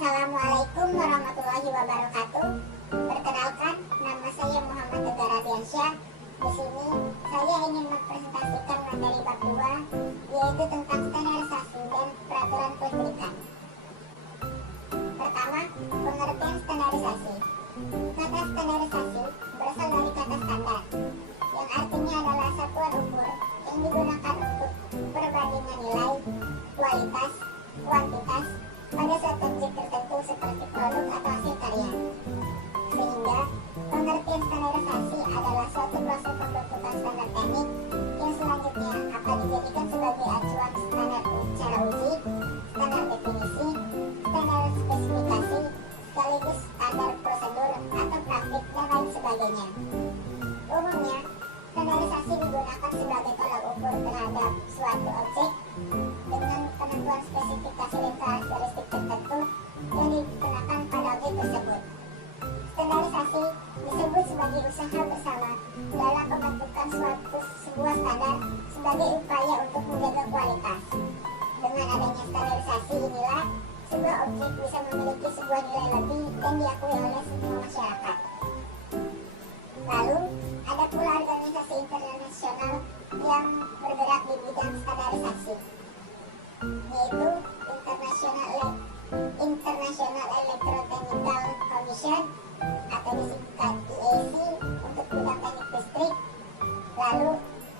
Assalamualaikum warahmatullahi wabarakatuh. Perkenalkan, nama saya Muhammad Tegar Radiansyah. Di sini saya ingin mempresentasikan materi bab 2, yaitu tentang standarisasi dan peraturan kelistrikan. Pertama, pengertian standarisasi. Kata standarisasi berasal dari kata standar, yang artinya adalah satuan ukur yang digunakan untuk perbandingan nilai, kualitas, kuantitas pada suatu objek tertentu seperti produk atau hasil karya. Sehingga pengertian standarisasi adalah suatu proses pembentukan standar teknik yang selanjutnya akan dijadikan sebagai acuan standar cara uji, standar definisi, standar spesifikasi, sekaligus standar prosedur atau praktik dan lain sebagainya. Umumnya, standarisasi digunakan sebagai tolak ukur terhadap suatu objek dengan penentuan spesifikasi dan karakteristik tertentu yang dikenakan pada objek tersebut. Standarisasi disebut sebagai usaha bersama dalam pembentukan sebuah standar sebagai upaya untuk menjaga kualitas. Dengan adanya standarisasi inilah sebuah objek bisa memiliki sebuah nilai lebih dan diakui oleh semua masyarakat. Lalu, ada pula organisasi internasional yang bergerak di bidang standarisasi, yaitu International Electrotechnical Commission atau disingkat IEC untuk bidang teknik listrik. Lalu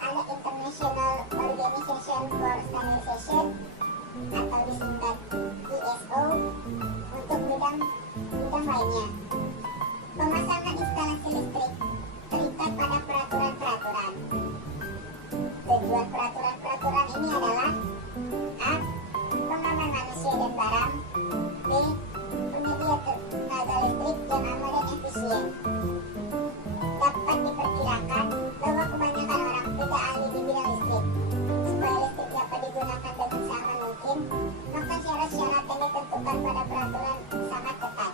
ada International Organization for Standardization atau disingkat ISO untuk bidang lainnya. Pemasangan instalasi listrik terikat pada peraturan-peraturan. Tujuan peraturan-peraturan ini adalah A. Pengaman manusia dan barang. B. Penyedia tenaga listrik yang aman dan efisien. Dapat diperkirakan bahwa kebanyakan orang tidak ahli di bidang listrik. Supaya listrik dapat digunakan dengan seaman mungkin, maka syarat-syarat yang ditentukan pada peraturan sangat ketat.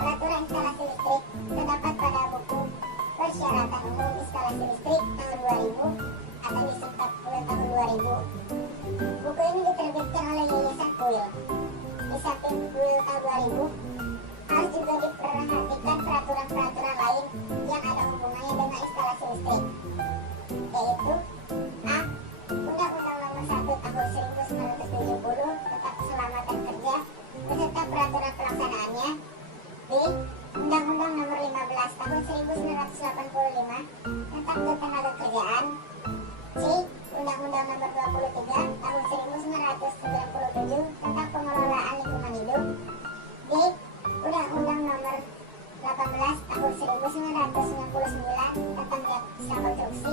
Peraturan instalasi listrik terdapat pada buku Persyaratan Umum Instalasi Listrik tahun 2000 atau disingkat PUIL tahun 2000. Buku ini diterbitkan oleh Yayasan PUIL. Di samping PUIL tahun 2000, harus juga diperhatikan peraturan-peraturan lain yang ada hubungannya dengan instalasi listrik, yaitu A. Undang-Undang Nomor 1 Tahun 1970 tentang Keselamatan Kerja beserta peraturan pelaksanaannya. B. Undang-Undang Nomor 15 Tahun 1985 tentang Ketenagakerjaan. C. Undang-Undang Nomor 23 Tahun 1997 tentang Pengelolaan Lingkungan Hidup. D. Undang-Undang Nomor 18 Tahun 1999 tentang Jasa Konstruksi.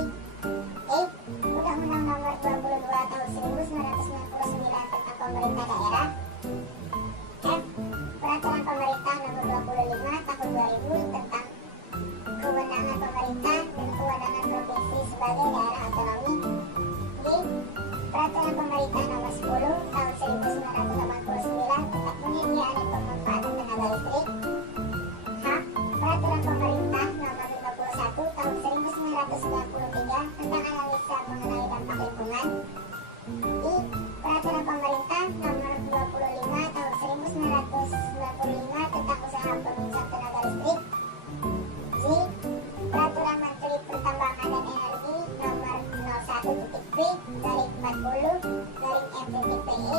E. Undang-Undang Nomor 22 Tahun 1999 tentang Pemerintah Daerah. F. Peraturan Pemerintah Nomor 25 Tahun 2000 tentang kewenangan pemerintah dan kewenangan provinsi sebagai daerah otonomi. G. Peraturan Pemerintah Nomor 10 Tahun 1989 tentang penyediaan dan pemanfaatan tenaga listrik. H. Peraturan Pemerintah Nomor 51 Tahun 1993 tentang analisa mengenai dampak lingkungan. I. Peraturan Pemerintah Nomor 25 Tahun 1995 tentang usaha peminjam tenaga listrik. J. Peraturan Menteri Pertambangan dan Energi Nomor 01.B/40/M.PE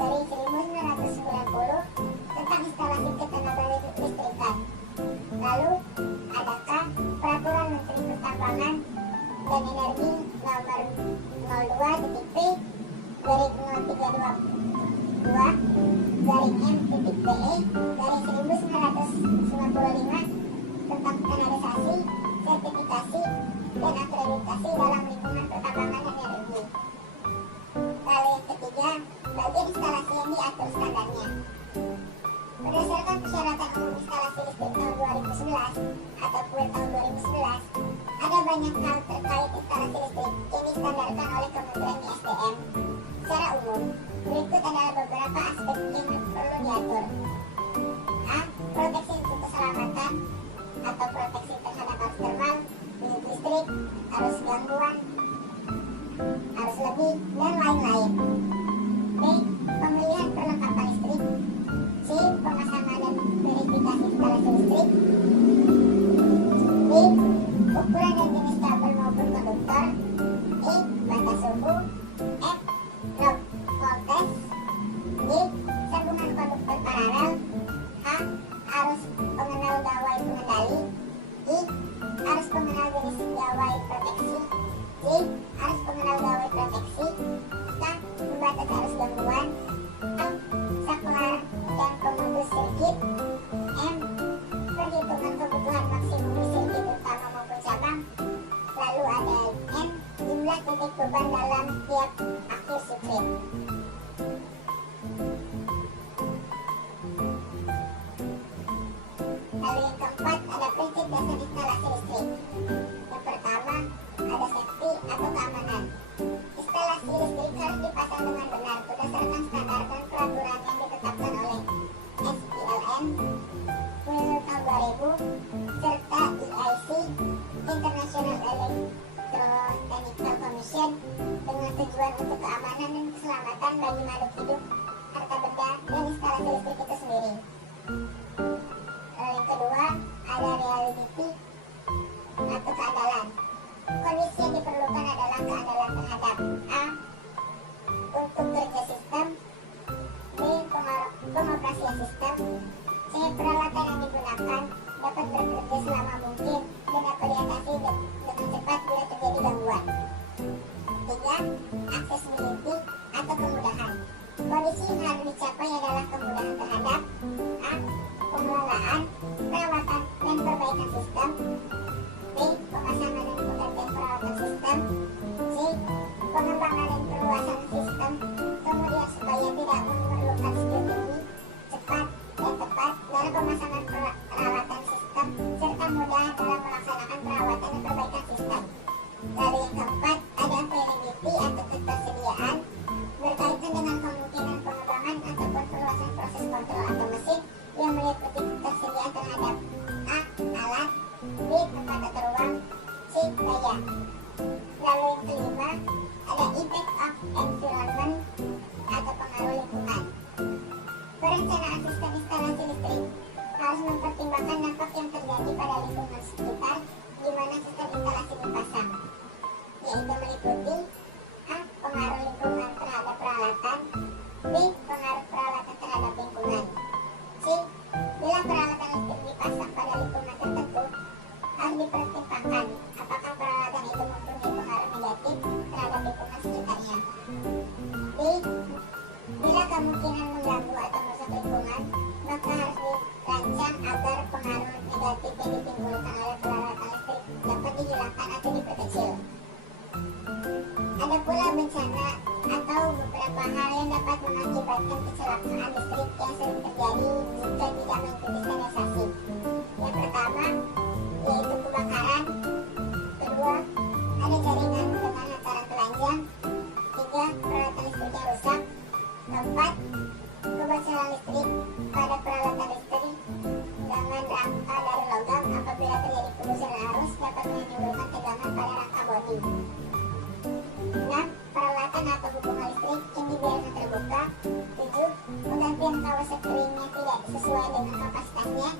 dari 1990 tentang instalasi ketenaga listrikan. Lalu adakah Peraturan Menteri Pertambangan dan Energi Nomor 02.B/0322/M.PE dari 1995 tentang standarisasi, sertifikasi, dan akreditasi dalam lingkungan pertambangan dan energi. Lalu yang ketiga, bagian instalasi yang diatur standarnya. Berdasarkan Persyaratan Umum Instalasi Listrik tahun 2011 atau PUIL tahun 2011, ada banyak hal terkait instalasi listrik yang distandarkan oleh Kementerian SDM. Secara umum, berikut adalah beberapa aspek yang perlu diatur. A. Proteksi untuk keselamatan atau proteksi terhadap arus thermal, minyak listrik, arus gangguan, arus lebih, dan lain-lain. B. Pemilihan perlengkapan listrik. C. Pemasangan instalasi listrik itu sendiri. Lalu yang kedua ada reliability atau keandalan. Kondisi yang diperlukan adalah keandalan terhadap A. Untuk kerja sistem, B. Pengoperasian sistem, C. Peralatan yang digunakan dapat bekerja selama mungkin dan dapat diatasi dengan cepat bila terjadi gangguan. 3. Accessibility atau kemudahan. Kondisi yang harus dicapai adalah kemudahan terhadap A. Pengelolaan, perawatan, dan perbaikan sistem, B. Pemasangan dan penggantian peralatan sistem, C. Pengembangan dan perluasan sistem, kemudian supaya tidak memerlukan skill tinggi, cepat, dan tepat dalam pemasangan peralatan sistem, serta mudah dalam melaksanakan perawatan dan perbaikan sistem. Lalu yang keempat ada availability atau ketersediaan, berkaitan dengan kemungkinan pengembangan ataupun perluasan proses kontrol atau mesin yang meliputi ketersediaan terhadap A. Alat, B. Tempat atau ruang, C. Daya. Lalu yang kelima ada impact of environment atau pengaruh lingkungan. Perencanaan sistem instalasi listrik harus mempertimbangkan dampak yang terjadi pada lingkungan sekitar di mana sistem instalasi dipasang, yaitu meliputi A. Pengaruh lingkungan terhadap peralatan, B. Pengaruh peralatan terhadap lingkungan, C. Bila peralatan listrik dipasang pada lingkungan tertentu, harus dipertimbangkan apakah peralatan itu mempunyai pengaruh negatif terhadap lingkungan sekitarnya. D. Bila kemungkinan mengganggu atau merusak lingkungan, maka harus dirancang agar pengaruh negatif yang ditimbulkan oleh peralatan listrik dapat dihilangkan atau diperkecil. Ada pula bencana atau beberapa hal yang dapat mengakibatkan kecelakaan listrik yang sering terjadi jika tidak mengikuti sterilisasi. Yang pertama yaitu kebakaran, kedua ada jaringan dengan hantaran telanjang, tiga peralatan listriknya rusak, keempat kebocoran listrik pada peralatan listrik dengan rangka dari logam apabila terjadi penggusuran arus dapat menimbulkan tegangan pada rangka bodi. 6. Peralatan atau hubungan listrik yang dibiarkan terbuka. 7. Penggantian kawat sekeringnya tidak sesuai dengan kapasitasnya.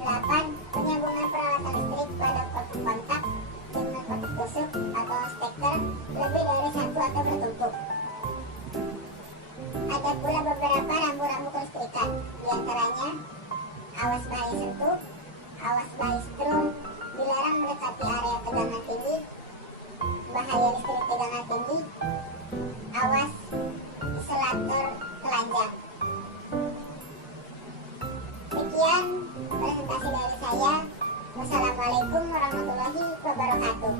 8. Penyambungan peralatan listrik pada kotak kontak dengan kotak tusuk atau steker lebih dari satu atau bertumpuk. Ada pula beberapa rambu-rambu kelistrikan, diantaranya awas bahaya sentuh, awas bahaya strum, dilarang mendekati area tegangan tinggi, bahaya listrik tegangan tinggi, awas isolator telanjang. Sekian presentasi dari saya. Wassalamualaikum warahmatullahi wabarakatuh.